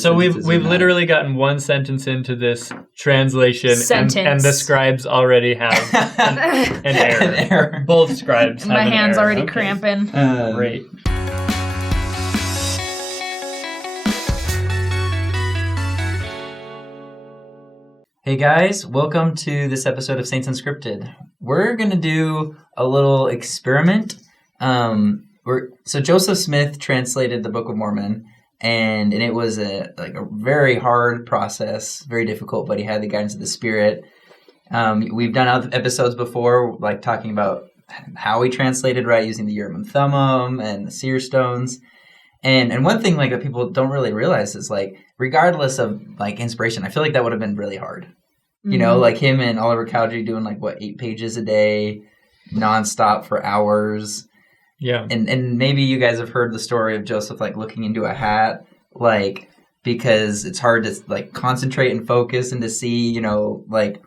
So we've literally gotten one sentence into this translation, and the scribes already have an error. An error. Both scribes have My an hand's error. already Okay. cramping. Great. Hey guys, welcome to this episode of Saints Unscripted. We're going to do a little experiment. So Joseph Smith translated the Book of Mormon, and it was a very hard process, very difficult, but he had the guidance of the Spirit. We've done other episodes before, like talking about how he translated, right, using the Urim and Thummim and the seer stones. And one thing that people don't really realize is regardless of inspiration, I feel like that would have been really hard. Mm-hmm. You know, him and Oliver Cowdery doing 8 pages a day, nonstop for hours. Yeah. And maybe you guys have heard the story of Joseph looking into a hat, because it's hard to concentrate and focus and to see, there's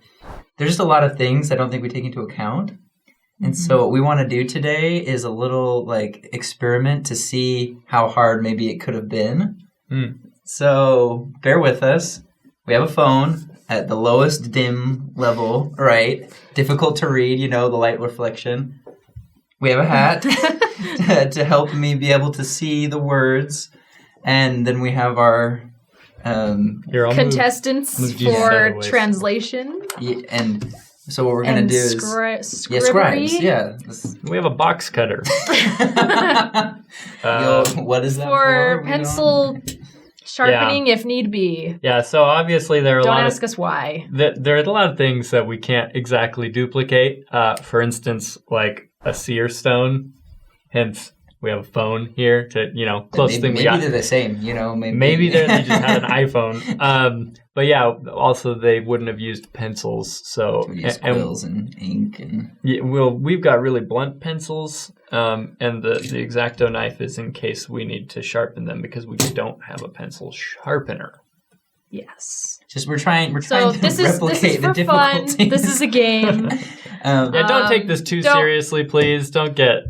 just a lot of things I don't think we take into account. And so what we want to do today is a little experiment to see how hard maybe it could have been. Mm. So bear with us. We have a phone at the lowest dim level, right? Difficult to read, the light reflection. We have a hat to help me be able to see the words. And then we have our contestants for translation. Yeah, and so what we're going to do is... scribes. Yeah. We have a box cutter. What is that for? Pencil sharpening if need be. Yeah, so obviously there are Don't ask us why. There are a lot of things that we can't exactly duplicate. For instance, a seer stone. Hence, we have a phone here to, closest thing we got. Maybe they're the same, Maybe they just had an iPhone. But yeah, also they wouldn't have used pencils. So quills and ink. And... Yeah, we've got really blunt pencils. And the X-Acto knife is in case we need to sharpen them because we don't have a pencil sharpener. Yes. We're trying to replicate this is the for fun. difficulties. This is a game. Don't take this too seriously, please. Don't get...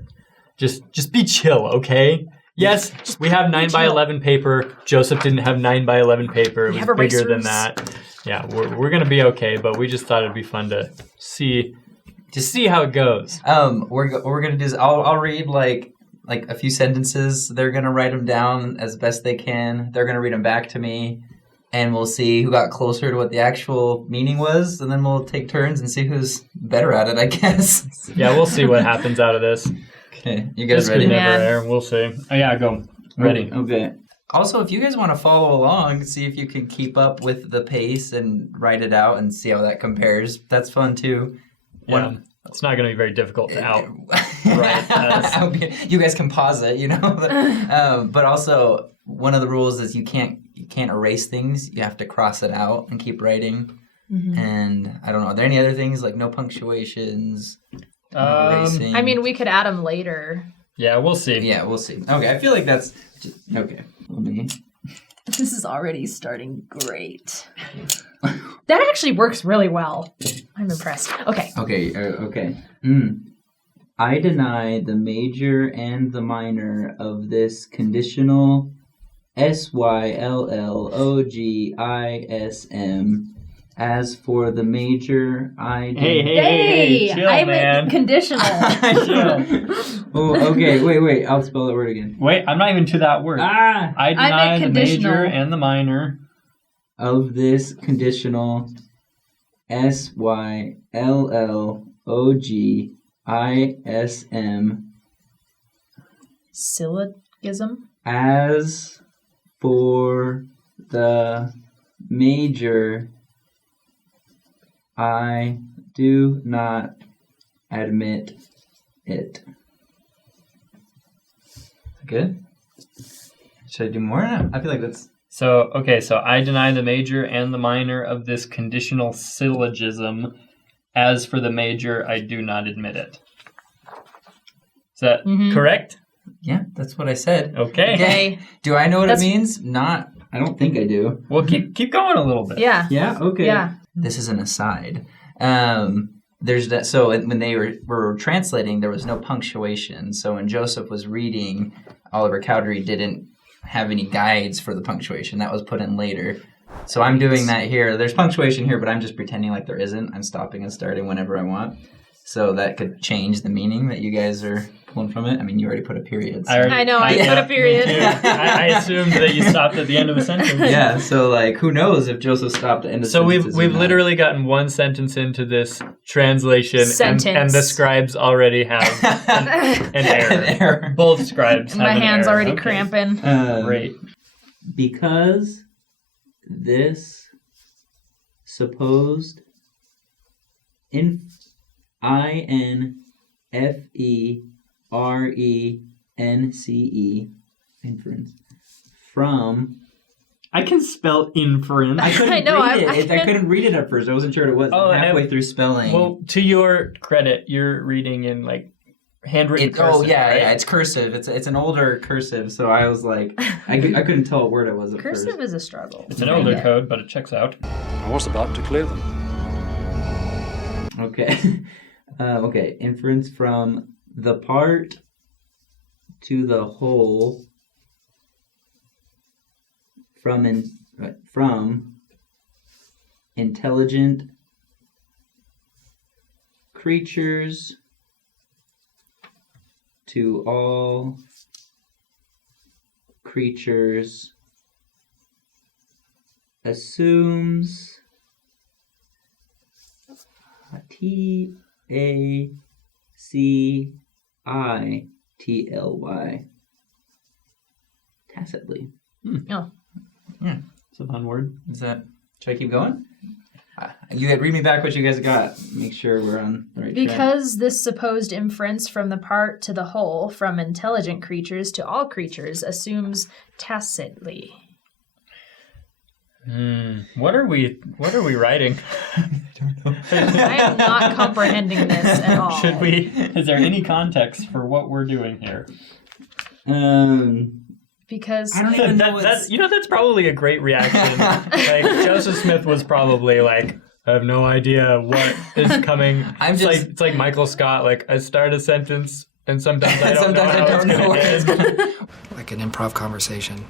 Just be chill, okay? Yes, we have 9x11 paper. Joseph didn't have 9x11 paper. It was bigger than that. Yeah, we're going to be okay, but we just thought it'd be fun to see how it goes. What we're going to do is I'll read a few sentences. They're going to write them down as best they can. They're going to read them back to me. And we'll see who got closer to what the actual meaning was, and then we'll take turns and see who's better at it, I guess. Yeah, we'll see what happens out of this. Okay, you guys ready? This could never air. We'll see. Oh yeah, go. Ready. Okay. Also, if you guys want to follow along, see if you can keep up with the pace and write it out and see how that compares. That's fun too. Yeah. It's not going to be very difficult to write. You guys can pause it, But also, one of the rules is you can't erase things. You have to cross it out and keep writing. Mm-hmm. And I don't know. Are there any other things no punctuations? I mean, we could add them later. Yeah, we'll see. Yeah, we'll see. Okay, I feel like that's... okay. This is already starting great. That actually works really well. I'm impressed. Okay. Okay. I deny the major and the minor of this conditional SYLLOGISM. As for the major, I do... Hey, chill, I'm man. Conditional. Oh, okay, wait. I'll spell that word again. Wait, I'm not even to that word. I deny the major and the minor of this conditional SYLLOGISM. Syllogism? As for the major, I do not admit it. Good? Should I do more? I feel like that's... So I deny the major and the minor of this conditional syllogism. As for the major, I do not admit it. Is that correct? Yeah, that's what I said. Okay. Do I know what it means? Not. I don't think I do. Well, keep going a little bit. Yeah. Yeah? Okay. Yeah. This is an aside. There's that. So when they were translating, there was no punctuation. So when Joseph was reading, Oliver Cowdery didn't have any guides for the punctuation. That was put in later. So I'm doing that here. There's punctuation here, but I'm just pretending like there isn't. I'm stopping and starting whenever I want. So that could change the meaning that you guys are pulling from it. I mean, you already put a period. So. I know, I put a period. I assumed that you stopped at the end of a sentence. Yeah, so like, who knows if Joseph stopped at the end of so sentences we've literally gotten one sentence into this translation, and the scribes already have an error. Both scribes have My an hand's error. already cramping. Great. Because this supposed inference from I can spell inference. I couldn't I know, read it. I couldn't read it at first. I wasn't sure what it was. Oh, halfway through spelling. Well, to your credit, you're reading in like handwritten cursive. Oh yeah, right? yeah, it's cursive. It's an older cursive, so I was like, I couldn't tell what word it was at first. Cursive is a struggle. It's an older code, but it checks out. I was about to clear them. Okay. Okay. Inference from the part to the whole from intelligent creatures to all creatures assumes Tacitly. Tacitly. Oh. Yeah. It's a fun word. Should I keep going? Read me back what you guys got. Make sure we're on the right track. Because this supposed inference from the part to the whole, from intelligent creatures to all creatures, assumes tacitly. What are we writing? I am not comprehending this at all. Is there any context for what we're doing here? Because I don't even know that's probably a great reaction. Like Joseph Smith was probably like, I have no idea what is coming. It's like Michael Scott, like I start a sentence and sometimes I don't know how it's going to end. Like an improv conversation.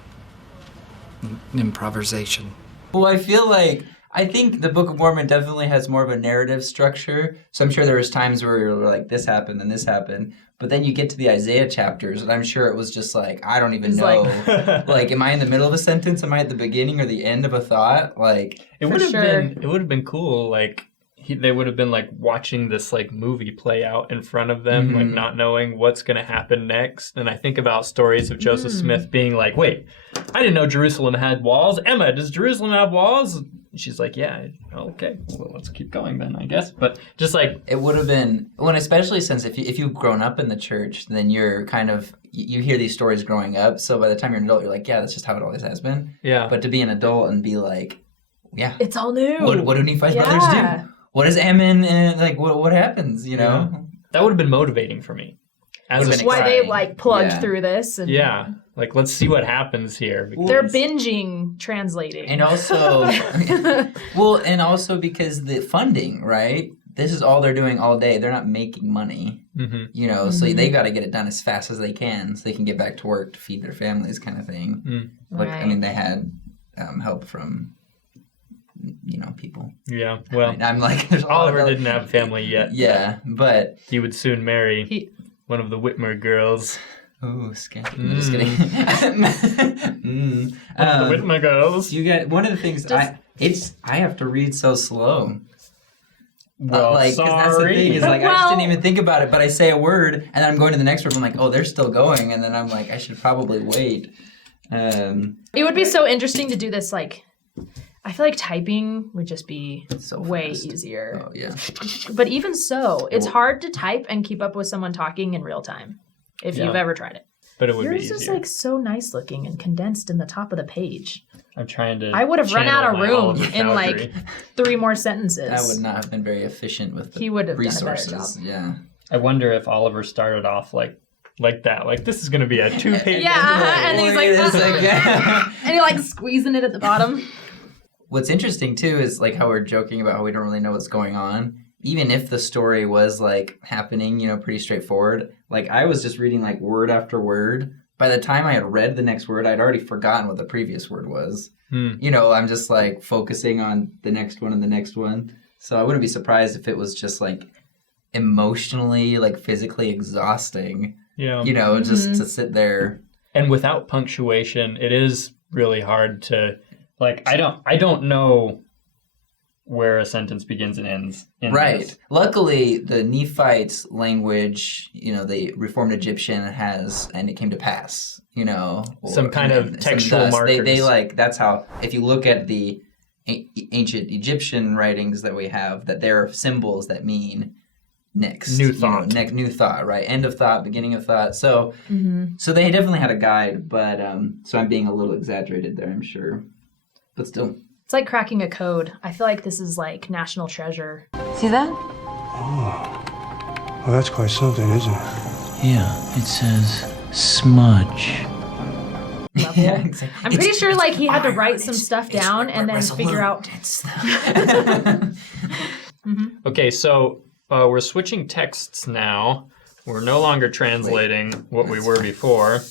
Improvisation. Well, I think the Book of Mormon definitely has more of a narrative structure. So I'm sure there was times where you're like, this happened and this happened. But then you get to the Isaiah chapters, and I'm sure it was just like, I don't even know. Like, am I in the middle of a sentence? Am I at the beginning or the end of a thought? Like, it would have been cool. Like, they would have been like watching this like movie play out in front of them, like not knowing what's going to happen next. And I think about stories of Joseph Smith being like, wait, I didn't know Jerusalem had walls. Emma, does Jerusalem have walls? She's like, yeah, okay, well, let's keep going then, I guess. But just like... It would have been... Well, especially since if you've grown up in the church, then you're kind of... You hear these stories growing up, so by the time you're an adult, you're like, yeah, that's just how it always has been. Yeah. But to be an adult and be like, yeah. It's all new. What do Nephi's brothers do? What does Ammon... And, what happens, you know? Yeah. That would have been motivating for me. That's why they like plugged through this. And like let's see what happens here. They're binging translating. And also, because the funding, right? This is all they're doing all day. They're not making money, you know. So they got to get it done as fast as they can, so they can get back to work to feed their families, kind of thing. Like, I mean, they had help from, people. Yeah, well, I'm like, Oliver didn't have a family yet. Yeah, but he would soon marry one of the Whitmer girls. Ooh, scary. Just kidding. One of the Whitmer girls. You get one of the things I have to read so slow. Well, because that's the thing is like I just didn't even think about it, but I say a word and then I'm going to the next word. I'm like, oh, they're still going, and then I'm like, I should probably wait. It would be so interesting to do this. Like, I feel like typing would just be way easier. Oh yeah. But even so, it's hard to type and keep up with someone talking in real time. If you've ever tried it. But it would be easier. Yours is like so nice looking and condensed in the top of the page. I'm trying to... I would have run out of room in like 3 more sentences. That would not have been very efficient with the He would have resources. Done a better job. Yeah. I wonder if Oliver started off like that. Like, this is going to be a 2-page... and then he's like... and you're like squeezing it at the bottom. What's interesting too is like how we're joking about how we don't really know what's going on. Even if the story was like happening, pretty straightforward. Like I was just reading like word after word, by the time I had read the next word, I'd already forgotten what the previous word was. I'm just like focusing on the next one and the next one. So I wouldn't be surprised if it was just like emotionally, like physically exhausting. Yeah. Just to sit there. And without punctuation, it is really hard to like. I don't know where a sentence begins and ends. Right. Luckily, the Nephite language, the Reformed Egyptian has, and it came to pass, some kind of textual markers. They like, that's how, if you look at the ancient Egyptian writings that we have, that there are symbols that mean next. New thought. New thought, right? End of thought, beginning of thought. So, so they definitely had a guide, but, so I'm being a little exaggerated there, I'm sure. But still. It's like cracking a code. I feel like this is like national treasure. See that? Oh. Well, that's quite something, isn't it? Yeah, it says smudge. Yeah, exactly. I'm pretty sure like he had to write some stuff down and then figure out. Okay, so we're switching texts now. We're no longer translating what we were before.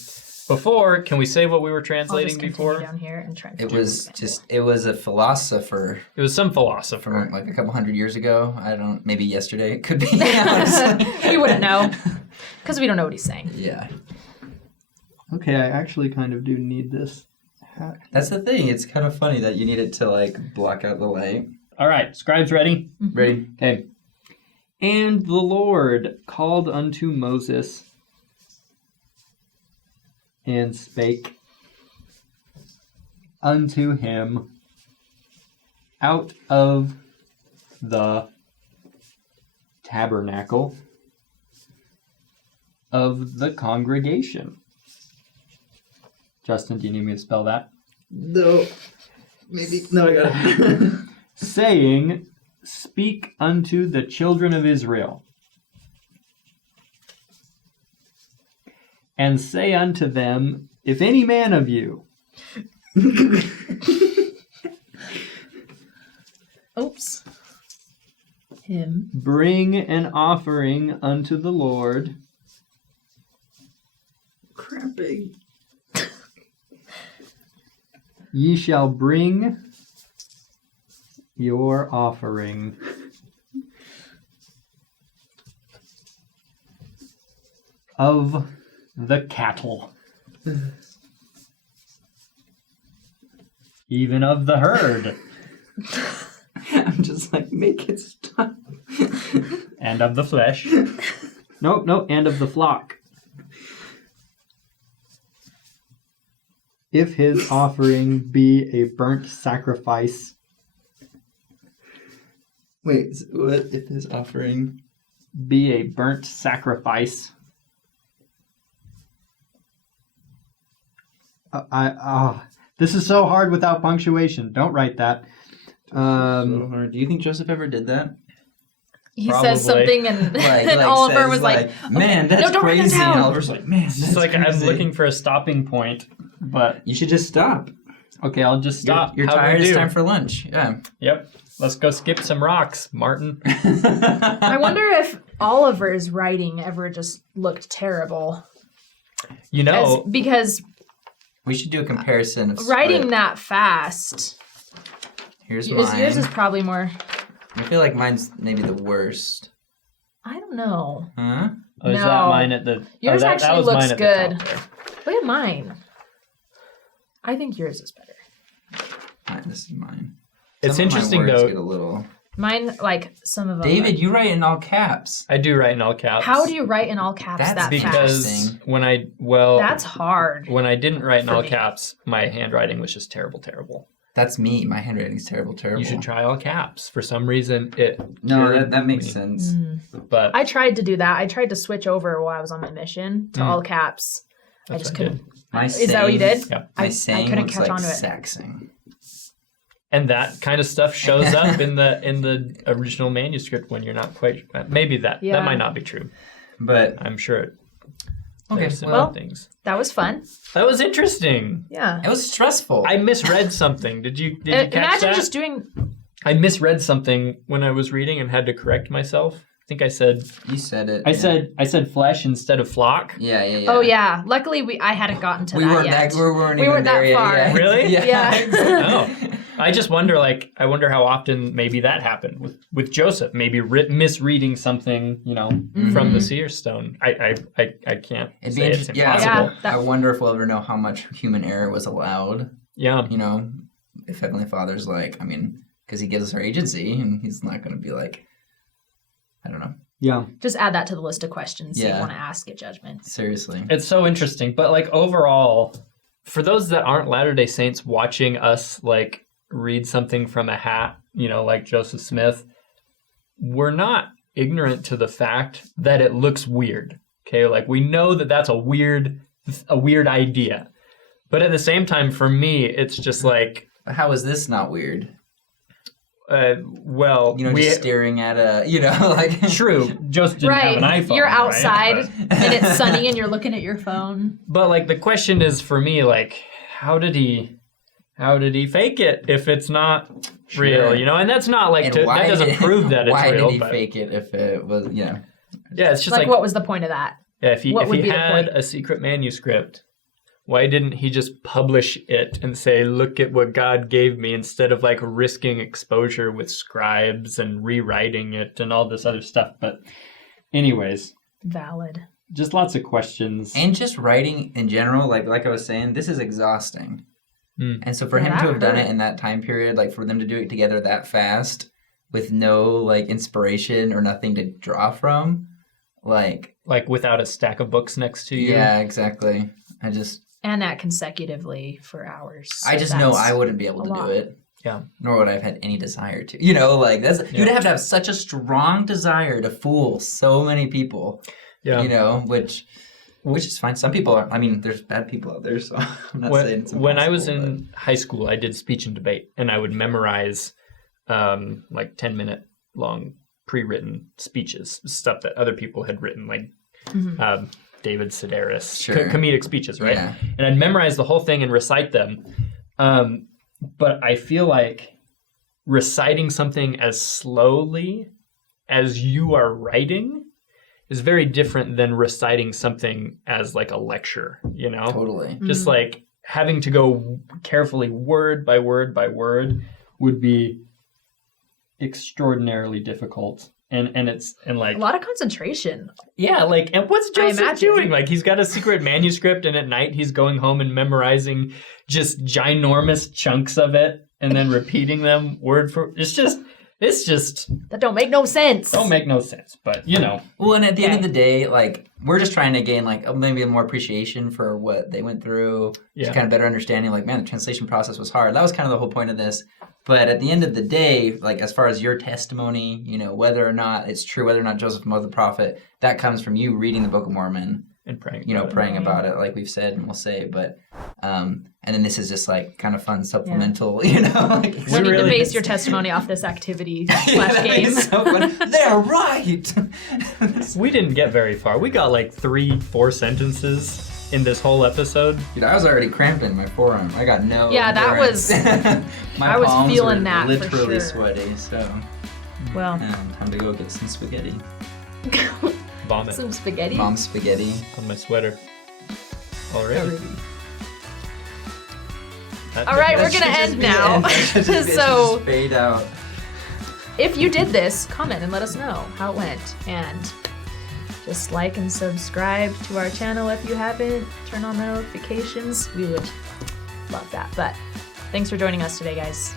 Before, can we say what we were translating before? Down here and try it was a philosopher. It was some philosopher from like a couple hundred years ago. Maybe yesterday. It could be. You wouldn't know because we don't know what he's saying. Yeah. Okay, I actually kind of do need this hat. That's the thing. It's kind of funny that you need it to like block out the light. All right, scribes ready? Mm-hmm. Ready. Okay. And the Lord called unto Moses and spake unto him out of the tabernacle of the congregation. Justin, do you need me to spell that? No. Maybe. No, I got it. Saying, speak unto the children of Israel, and say unto them, if any man of you bring an offering unto the Lord, crapping, ye shall bring your offering of the cattle, even of the herd. I'm just like, make it stop. And of the flesh. Nope, and of the flock. If his offering be a burnt sacrifice. Wait, what if his offering be a burnt sacrifice? This is so hard without punctuation. Don't write that. So hard. Do you think Joseph ever did that? He says something and, and Oliver was like, man, that's crazy. And Oliver's like, man, that's like crazy. I'm looking for a stopping point, but you should just stop. Okay, I'll just stop. You're tired. It's time for lunch. Yeah. Yep. Let's go skip some rocks, Martin. I wonder if Oliver's writing ever just looked terrible. Because we should do a comparison of writing that fast. Here's mine. Yours is probably more. I feel like mine's maybe the worst. I don't know. Huh? Oh, is that mine at the... Yours actually looks good. Look at mine. I think yours is better. This is mine. It's interesting, though. Get a little... Mine, like, some of them... David, you write in all caps. I do write in all caps. How do you write in all caps that fast? Because That's hard. When I didn't write in all caps, my handwriting was just terrible. That's me. My handwriting's terrible. You should try all caps. For some reason, that makes sense. But I tried to do that. I tried to switch over while I was on my mission to all caps. I just couldn't. Is that what you did? Yeah. I couldn't catch on to it. Saxing. And that kind of stuff shows up in the original manuscript when you're not quite. Maybe that might not be true, but I'm sure it. Okay, things. That was fun. That was interesting. Yeah, it was stressful. I misread something. Did you catch that? Imagine just doing. I misread something when I was reading and had to correct myself. think I said You said it. I said flesh instead of flock. Yeah. Oh yeah. Luckily, I hadn't gotten to that yet. We weren't We even weren't that there far. yet. Really? Yeah. Oh, I just wonder. I wonder how often maybe that happened with Joseph. Maybe misreading something, from the seer stone. I can't It'd say be it's interesting. impossible. Yeah. I wonder if we'll ever know how much human error was allowed. Yeah. If Heavenly Father's because he gives us our agency, and he's not going to be like, I don't know. Yeah. Just add that to the list of questions you Yeah. want to ask at judgment. Seriously. It's so interesting. But overall, for those that aren't Latter-day Saints watching us read something from a hat, like Joseph Smith, we're not ignorant to the fact that it looks weird. Okay, we know that that's a weird idea. But at the same time, for me, it's just How is this not weird? just Staring at a, True. Joseph didn't have an iPhone. You're outside right? and it's sunny and you're looking at your phone. But the question is for me, how did he fake it if it's not real? And that's not that doesn't prove that it's why real. Why did he fake it if it was? Yeah, it's just what was the point of that? Yeah, if he be the had point? a secret manuscript, why didn't he just publish it and say, "Look at what God gave me," instead of risking exposure with scribes and rewriting it and all this other stuff? But, anyways, Valid. just lots of questions. And just writing in general, like I was saying, this is exhausting. And so for Yeah, him that to have done hurt. it in that time period, for them to do it together that fast with no inspiration or nothing to draw from, without a stack of books next to you. Yeah, exactly. And that consecutively for hours. I just know I wouldn't be able to lot. do it. Yeah. Nor would I have had any desire to. You'd have to have such a strong desire to fool so many people. Yeah. Which is fine. Some people are. There's bad people out there, so I'm not saying it's impossible. When I was in high school, I did speech and debate, and I would memorize 10-minute long pre-written speeches, stuff that other people had written, David Sedaris, Sure. comedic speeches, right? Yeah. And I'd memorize the whole thing and recite them. But I feel like reciting something as slowly as you are writing is very different than reciting something as a lecture, Totally. Just having to go carefully word by word by word would be extraordinarily difficult. And a lot of concentration. Yeah, and what's Joseph imagine. doing? He's got a secret manuscript, and at night he's going home and memorizing just ginormous chunks of it and then repeating them word for. It's just That don't make no sense. don't make no sense. But Well, and at the end of the day, we're just trying to gain maybe more appreciation for what they went through, just kind of better understanding. The translation process was hard. That was kind of the whole point of this. But at the end of the day, as far as your testimony, whether or not it's true, whether or not Joseph was the prophet, that comes from you reading the Book of Mormon and praying, praying about it, like we've said and we'll say. But and then this is just kind of fun supplemental, So you really can base your testimony off this activity / game. So fun. They're right. We didn't get very far. We got 3-4 sentences in this whole episode. Dude, I was already cramping my forearm. I got no. Yeah, that endurance. I was palms feeling were that for literally sure. sweaty. So Well, time to go get some spaghetti. Vomit some spaghetti. Mom spaghetti. on my sweater. Already. All right, we're gonna end now. So fade out. if you did this, comment and let us know how it went. And just like and subscribe to our channel if you haven't. Turn on the notifications. We would love that. But thanks for joining us today, guys.